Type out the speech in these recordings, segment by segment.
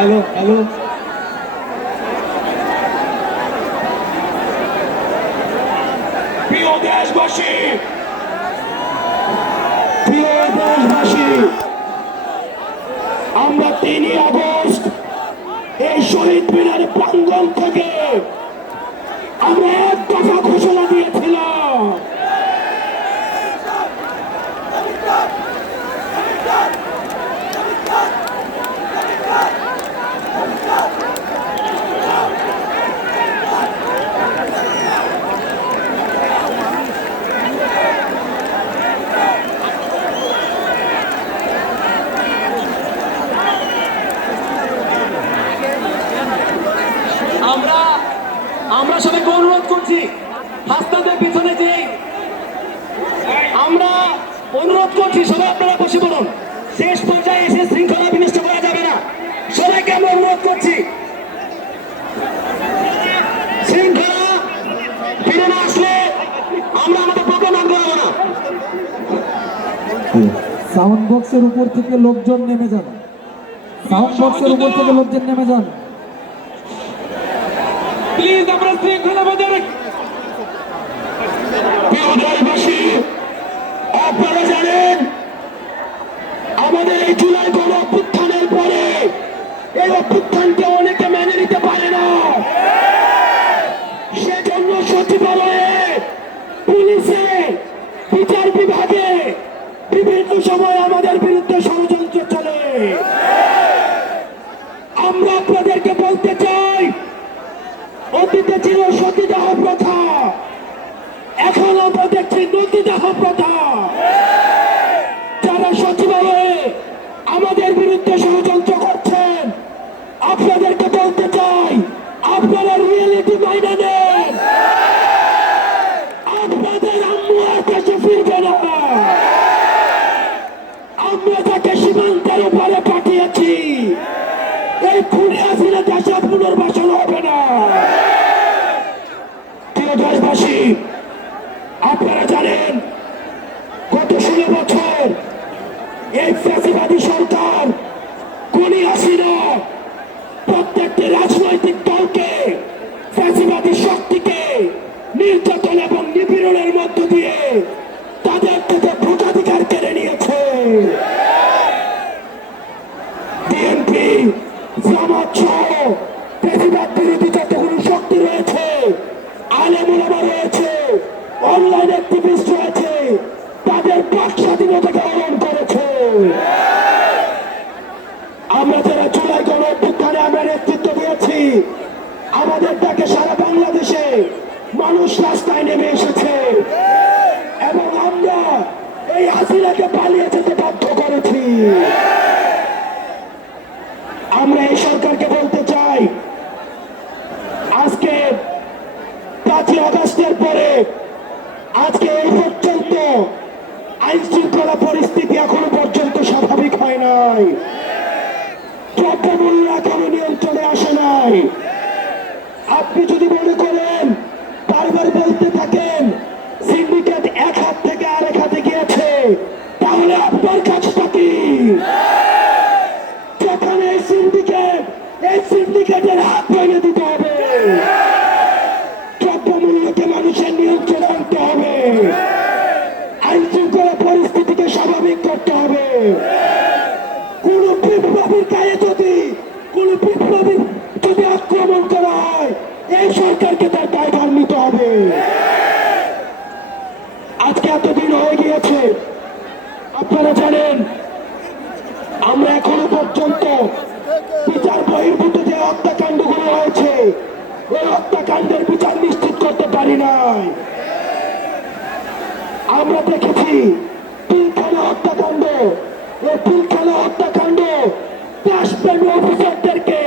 Hello hello প্রিয় দেশবাসী, প্রিয় দেশবাসী, আমরা 3 আগস্ট এই শহীদ মিনার প্রাঙ্গণ থেকে আমরা এক দফা ঘোষণা দিয়েছিলাম। আমরা সবাইকে অনুরোধ করছি, হাসনাদের পিছনে যে আমরা অনুরোধ করছি, সবাই আপনারা বসে বলুন। শেষ পর্যায়ে এসে শৃঙ্খলা বিনষ্ট করা যাবে না। সবাইকে আমরা অনুরোধ করছি, শৃঙ্খলা ফিরে না আসলে আমরা আমাদের প্রোগ্রাম আনবো না। সাউন্ড বক্সের উপর থেকে লোকজন নেমে যান, সাউন্ড বক্সের উপর থেকে লোকজন নেমে যান। প্লিজ আমরা শৃঙ্খলা বজায় রাখি। প্রিয় দেশবাসী, আপনারা জানেন আমাদের এই জুলাই গণ অভ্যুত্থানের পরে এই অভ্যুত্থানকে অনেকে মেনে নিতে পারে না। সেজন্য সচিবালয়ে, পুলিশে, বিচার বিভাগে বিভিন্ন সময় আমাদের বিরুদ্ধে ষড়যন্ত্র চলে। আমরা আপনাদেরকে বলতে চাই, অতীতে ছিল সতীদাহ প্রথা, এখন আমরা দেখছি নদীদাহ প্রথা। যারা সচিবালয়ে আমাদের বিরুদ্ধে ষড়যন্ত্র করছেন, আপনাদেরকে বলতে চাই, আপনারা রিয়েলিটি মাইনে নেন। আপনাদের আম্মু আর দেশে ফিরবে না। আমরা তাকে সীমান্তের উপরে পাঠিয়েছি, এই খুনি হাসিনা দেশে পুনর্বাসন হবে না। প্রিয় দেশবাসী, আপনারা জানেন গত 16 বছর এই ফ্যাসিবাদী সরকার খুনি হাসিনা প্রত্যেকটি রাজনৈতিক দলকে, ফ্যাসিবাদী শক্তিকে নির্যাতন এবং নিপীড়নের মধ্য দিয়ে তাদের থেকে ভোটাধিকার কেড়ে নিয়েছে। বিএনপি, জামাত সহ ফ্যাসিবাদ বিরোধী যতগুলো শক্তি রয়েছে, আলেম ওলামা রয়েছে, অনলাইন অ্যাক্টিভিস্ট রয়েছে, তাদের বাক স্বাধীনতাকে হরণ করেছে। আমরা যারা জুলাই গণ অভ্যুত্থানে আমরা নেতৃত্ব দিয়েছি, আমাদের ডাকে সারা বাংলাদেশে মানুষ রাস্তায় নেমে এসেছে এবং আমরা এই হাসিনাকে পালিয়ে যেতে বাধ্য করেছি। আমরা এই সরকারকে বলতে চাই, আজকে 5 আগস্টের পরে আজকে এই পর্যন্ত আইন শৃঙ্খলা পরিস্থিতি এখনো পর্যন্ত স্বাভাবিক হয় নাই। দ্রব্যমূল্য এখনো নিয়ন্ত্রণে আসে নাই। আপনি যদি মনে করেন, বারবার বলতে থাকেন সিন্ডিকেট এক হাত থেকে আরেক হাতে গিয়েছে, তাহলে আপনার কাজটা কি? যেখানে এই সিন্ডিকেটের হাত ভেঙে দিতে হবে, দ্রব্যমূল্যকে মানুষের নিয়ন্ত্রণে আনতে হবে, আইন শৃঙ্খলা পরিস্থিতিকে স্বাভাবিক করতে হবে। কোন বিপ্লবীর গায়ে যদি আক্রমণ করা হয়, এই সরকারকে তার দায়ভার নিতে হবে। আজকে এতদিন হয়ে গিয়েছে, আপনারা জানেন আমরা এখনো পর্যন্ত বিচার বহির্ভূত যে হত্যাকাণ্ডগুলো হয়েছে, ওই হত্যাকাণ্ডের বিচার নিশ্চিত করতে পারি নাই। আমরা দেখেছি পিলখানা হত্যাকাণ্ড, এই পিলখানা হত্যাকাণ্ড ক্যাশব্যাক অফিসারদেরকে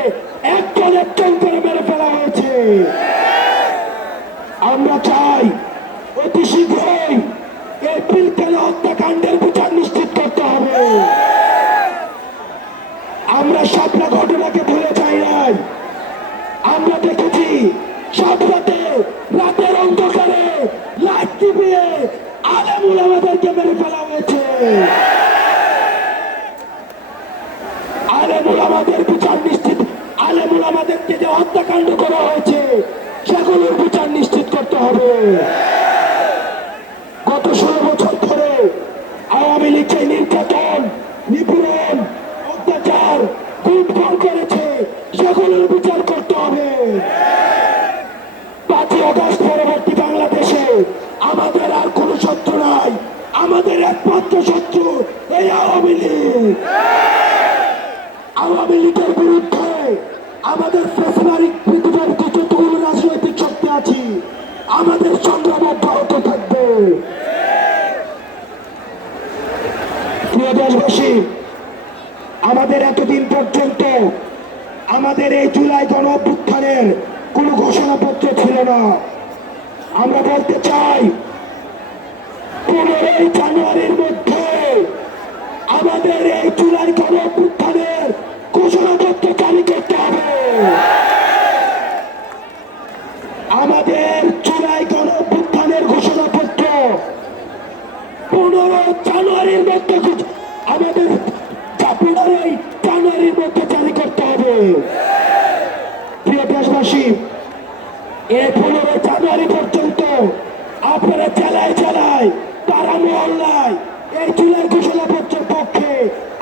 একজন করে মেরে ফেলা হয়েছে। আমরা চাই অতি শীঘ্রই এই পিলখানা হত্যাকাণ্ডের বিচার নিশ্চিত করতে হবে। আমরা শাপলা ঘটনাকে ভুলে যাই নাই। আমরা দেখেছি রাতের অন্ধকারে লাইট টিভিয়ে আলেম ওলামাদেরকে মেরে ফেলা হয়েছে। আলেম ওলামাদের বিচার নিশ্চিত গত 16 বছর ধরে আওয়ামী লীগ যে নির্যাতন, নিপীড়ন, অত্যাচার, লুণ্ঠন করেছে, সেগুলোর বিচার করতে হবে। 5ই আগস্ট পরবর্তী বাংলাদেশে আমাদের আর কোনো শত্রু নাই, আমাদের একমাত্র শত্রু এই আওয়ামী লীগ। আওয়ামী লীগের বিরুদ্ধে আমাদের ফেসিবাদী পৃথিবীর যতগুলো রাজনৈতিক শক্তি আছে, আমাদের সংগ্রাম অব্যাহত থাকবে। প্রিয় দেশবাসী, আমাদের এতদিন পর্যন্ত আমাদের এই জুলাই গণ অভ্যুত্থানের কোনো ঘোষণাপত্র ছিল না। আমরা বলতে চাই 15 জানুয়ারির মধ্যে আমাদের এই জুলাই গণ অভ্যুত্থানের ঘোষণাপত্র জারি করতে হবে। আমাদের জুলাই গণ অভ্যুত্থানের ঘোষণাপত্র 15 জানুয়ারির মধ্যে আমাদের 15 জানুয়ারির মধ্যে জারি করতে হবে। প্রিয় দেশবাসী, এই 15 জানুয়ারি পর্যন্ত আপনারা জেলায় জেলায়, পাড়া মহল্লায় এই জুলাই ঘোষণাপত্রের পক্ষে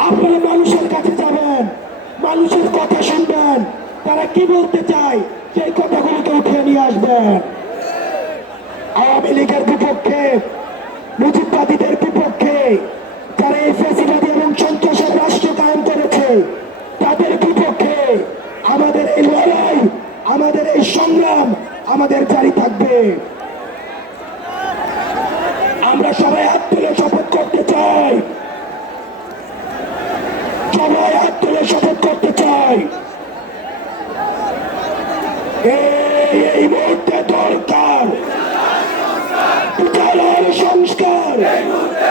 আপনারা মানুষের কাছে যাবেন, মানুষের কথা শুনবেন, তারা কি বলতে চায় সেই কথাগুলোকে উঠিয়ে নিয়ে আসবেন। আওয়ামী লীগের বিপক্ষে, মুজিববাদীদের বিপক্ষে, যারা এই ফ্যাসিবাদী এবং সন্ত্রাসের রাষ্ট্র কায়েম করেছে, তাদের বিপক্ষে আমাদের এই লড়াই, আমাদের এই সংগ্রাম আমাদের জারি থাকবে। আমরা সবাই হাত তুলে শপথ করতে চাই, সবাই হাত তুলে শপথ করতে চাই। এই মুহূর্তে দরকার বিচারের সংস্কার, এই মুহূর্তে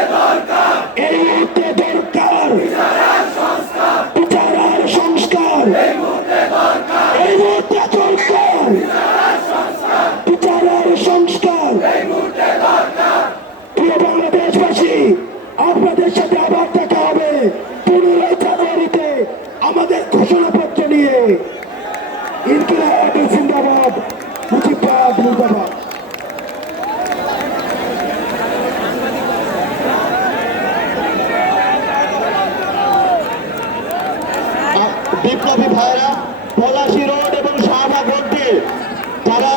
দরকার বিচারের সংস্কার, এই মুহূর্তে দরকার বিচারের সংস্কার। প্রিয় বাংলাদেশবাসী, আপনাদের সাথে আবার দেখা হবে 15 জানুয়ারিতে আমাদের ঘোষণাপত্র নিয়ে। ইনকিলাব জিন্দাবাদ, মুজিববাদ মুর্দাবাদ। বিপ্লবী ভাইরা পলাশী রোড এবং শাহবাগ রোড দিয়ে যারা